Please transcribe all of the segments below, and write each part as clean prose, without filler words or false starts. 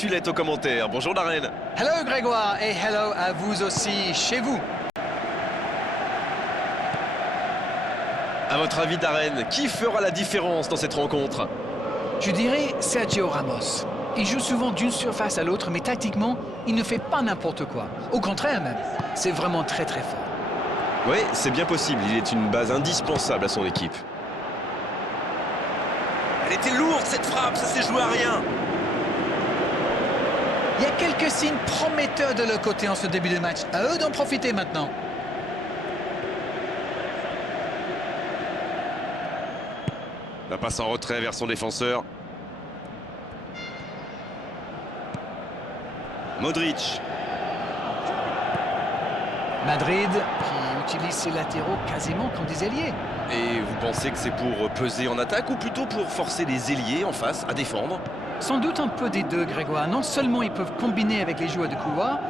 Tulette aux commentaires. Bonjour Darren. Hello Grégoire et hello à vous aussi chez vous. À votre avis Darren, qui fera la différence dans cette rencontre? Je dirais Sergio Ramos. Il joue souvent d'une surface à l'autre, mais tactiquement, il ne fait pas n'importe quoi. Au contraire même, c'est vraiment très très fort. Oui, c'est bien possible. Il est une base indispensable à son équipe. Elle était lourde cette frappe, ça s'est joué à rien. Il y a quelques signes prometteurs de leur côté en ce début de match. À eux d'en profiter maintenant. La passe en retrait vers son défenseur. Modric. Madrid qui utilise ses latéraux quasiment comme des ailiers. Et vous pensez que c'est pour peser en attaque ou plutôt pour forcer les ailiers en face à défendre? Sans doute un peu des deux, Grégoire. Non seulement ils peuvent combiner avec les joueurs de couloir,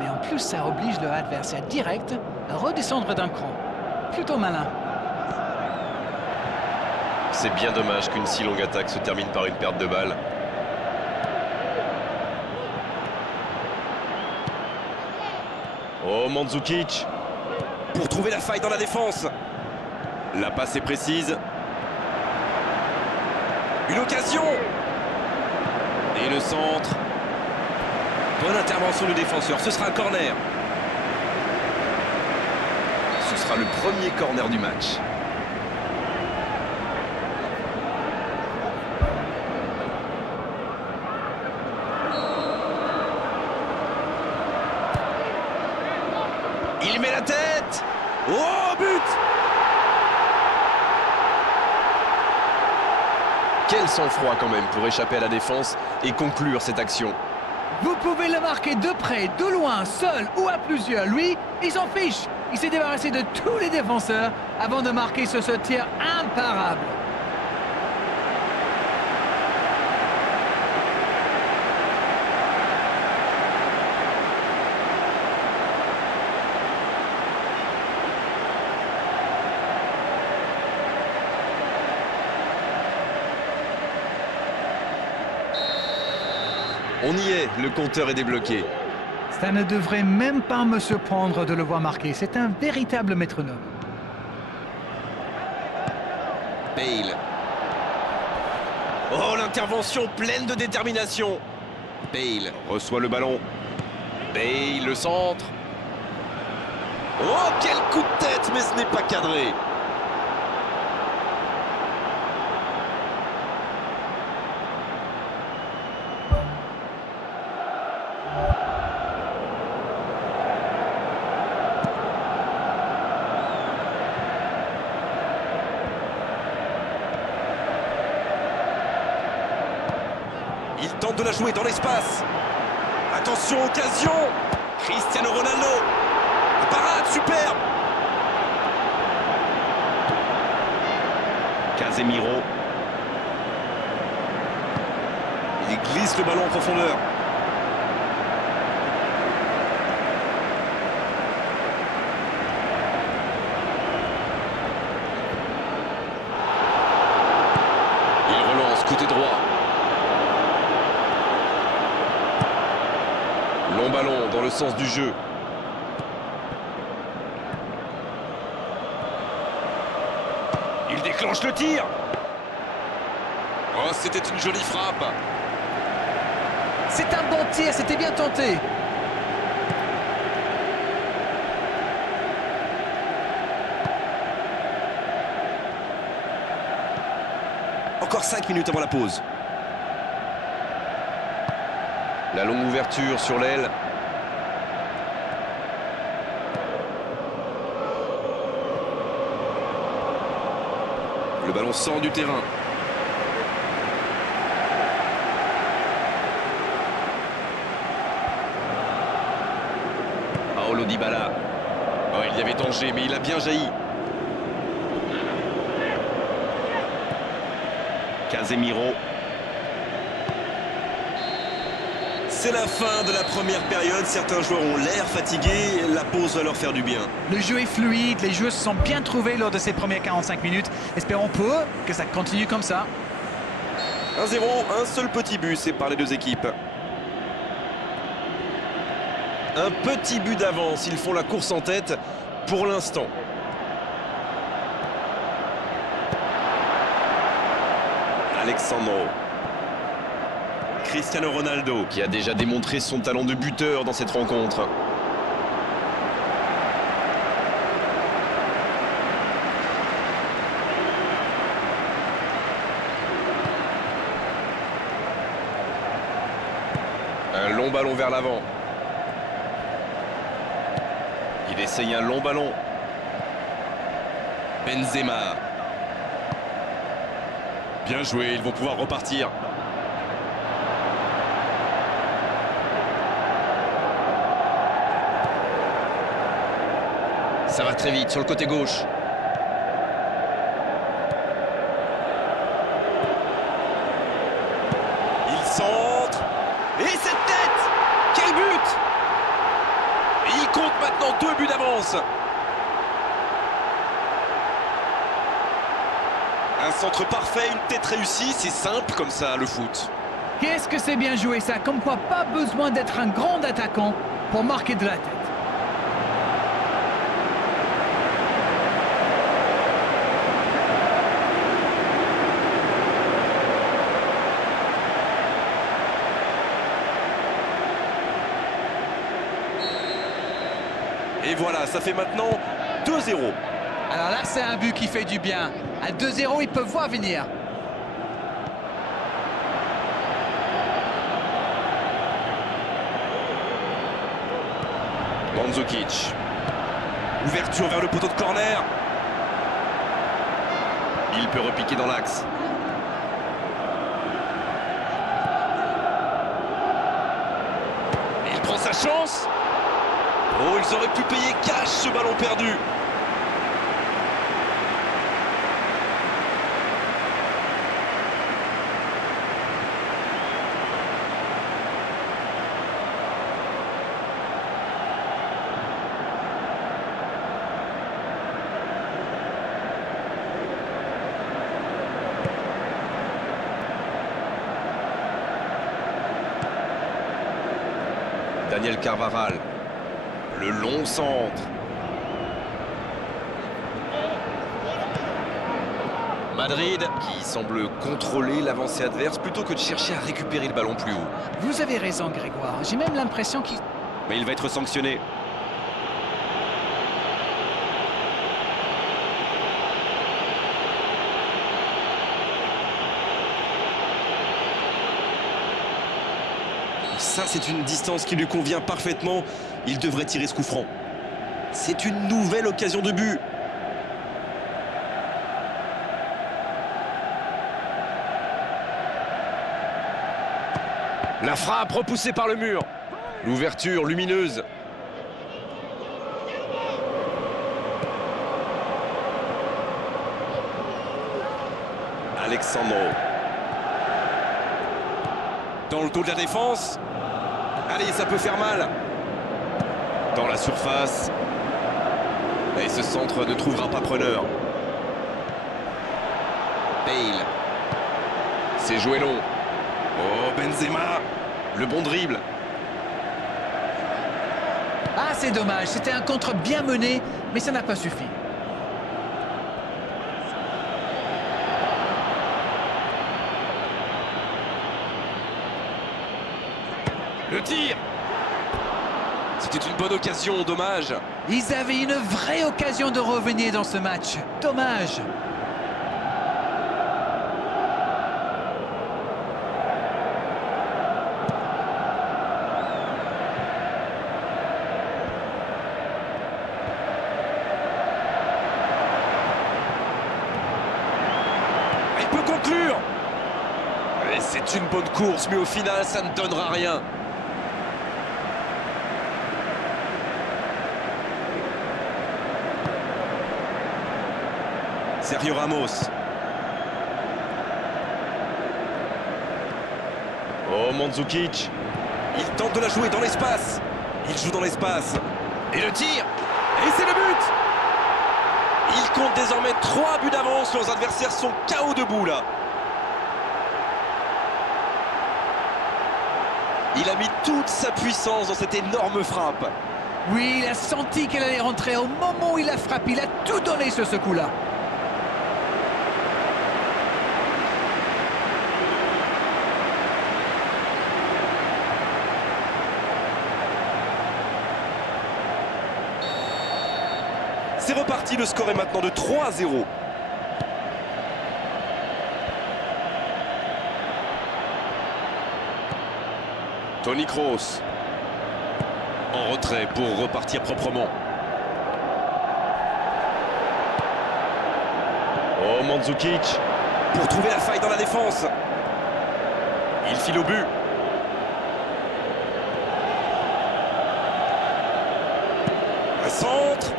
mais en plus ça oblige leur adversaire direct à redescendre d'un cran. Plutôt malin. C'est bien dommage qu'une si longue attaque se termine par une perte de balle. Oh, Mandzukic. Pour trouver la faille dans la défense. La passe est précise. Une occasion. Et le centre. Bonne intervention du défenseur, ce sera un corner. Ce sera le premier corner du match. Il met la tête. Oh, but! Quel sang-froid quand même pour échapper à la défense et conclure cette action. Vous pouvez le marquer de près, de loin, seul ou à plusieurs. Lui, il s'en fiche. Il s'est débarrassé de tous les défenseurs avant de marquer ce tir imparable. On y est, le compteur est débloqué. Ça ne devrait même pas me surprendre de le voir marquer. C'est un véritable métronome. Bale. Oh, l'intervention pleine de détermination. Bale reçoit le ballon. Bale, le centre. Oh, quel coup de tête, mais ce n'est pas cadré. Il tente de la jouer dans l'espace. Attention, occasion. Cristiano Ronaldo. La parade, superbe. Casemiro. Il glisse le ballon en profondeur. Il relance côté droit. Long ballon dans le sens du jeu. Il déclenche le tir. Oh, c'était une jolie frappe. C'est un bon tir, c'était bien tenté. Encore 5 minutes avant la pause. La longue ouverture sur l'aile. Le ballon sort du terrain. Paulo Dybala. Oh, il y avait danger, mais il a bien jailli. Casemiro. C'est la fin de la première période. Certains joueurs ont l'air fatigués. La pause va leur faire du bien. Le jeu est fluide, les joueurs se sont bien trouvés lors de ces premières 45 minutes. Espérons peu que ça continue comme ça. 1-0, un seul petit but sépare les deux équipes. Un petit but d'avance, ils font la course en tête pour l'instant. Alexandro. Cristiano Ronaldo, qui a déjà démontré son talent de buteur dans cette rencontre. Un long ballon vers l'avant. Il essaye un long ballon. Benzema. Bien joué, ils vont pouvoir repartir. Ça va très vite sur le côté gauche. Il centre. Et cette tête! Quel but! Et il compte maintenant 2 buts d'avance. Un centre parfait, une tête réussie, c'est simple comme ça le foot. Qu'est-ce que c'est bien joué ça, comme quoi pas besoin d'être un grand attaquant pour marquer de la tête. Et voilà, ça fait maintenant 2-0. Alors là, c'est un but qui fait du bien. À 2-0, ils peuvent voir venir. Mandzukic. Ouverture vers le poteau de corner. Il peut repiquer dans l'axe. Il prend sa chance. Oh, ils auraient pu payer cash ce ballon perdu. Daniel Carvajal. Le long centre. Madrid qui semble contrôler l'avancée adverse plutôt que de chercher à récupérer le ballon plus haut. Vous avez raison, Grégoire. J'ai même l'impression qu'il... Mais il va être sanctionné. Ça, c'est une distance qui lui convient parfaitement. Il devrait tirer ce coup franc. C'est une nouvelle occasion de but. La frappe repoussée par le mur. L'ouverture lumineuse. Alexandro. Dans le dos de la défense. Allez, ça peut faire mal. Dans la surface. Et ce centre ne trouvera pas preneur. Bale. C'est joué long. Oh, Benzema. Le bon dribble. Ah, c'est dommage. C'était un contre bien mené, mais ça n'a pas suffi. Le tir. C'était une bonne occasion, dommage. Ils avaient une vraie occasion de revenir dans ce match. Dommage. Il peut conclure. Et c'est une bonne course, mais au final, ça ne donnera rien. Sergio Ramos. Oh, Mandzukic. Il tente de la jouer dans l'espace. Il joue dans l'espace. Et le tir. Et c'est le but. Il compte désormais 3 buts d'avance. Leurs adversaires sont KO debout là. Il a mis toute sa puissance dans cette énorme frappe. Oui, il a senti qu'elle allait rentrer au moment où il a frappé. Il a tout donné sur ce coup-là. C'est reparti, le score est maintenant de 3-0. Toni Kroos. En retrait pour repartir proprement. Oh, Mandzukic. Pour trouver la faille dans la défense. Il file au but. Un centre.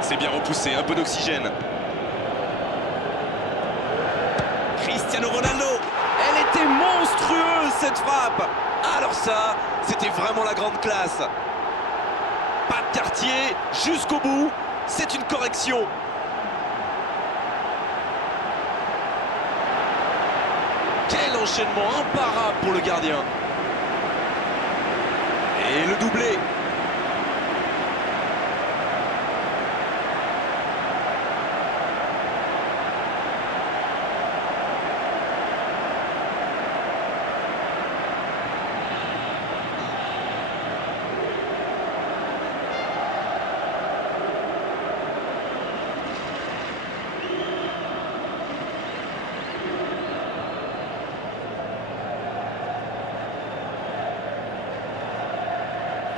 C'est bien repoussé, un peu d'oxygène. Cristiano Ronaldo. Elle était monstrueuse cette frappe. Alors ça, c'était vraiment la grande classe. Pas de quartier, jusqu'au bout. C'est une correction. Quel enchaînement imparable pour le gardien. Et le doublé.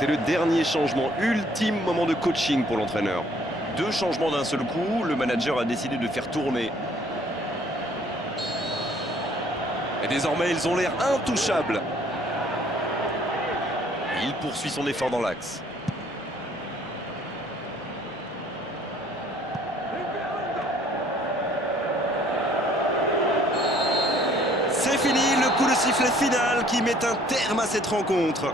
C'est le dernier changement, ultime moment de coaching pour l'entraîneur. 2 changements d'un seul coup, le manager a décidé de faire tourner. Et désormais, ils ont l'air intouchables. Il poursuit son effort dans l'axe. C'est fini, le coup de sifflet final qui met un terme à cette rencontre.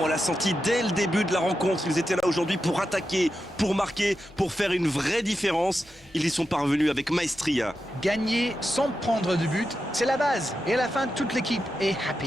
On l'a senti dès le début de la rencontre, ils étaient là aujourd'hui pour attaquer, pour marquer, pour faire une vraie différence. Ils y sont parvenus avec maestria. Gagner sans prendre de but, c'est la base. Et à la fin, toute l'équipe est happy.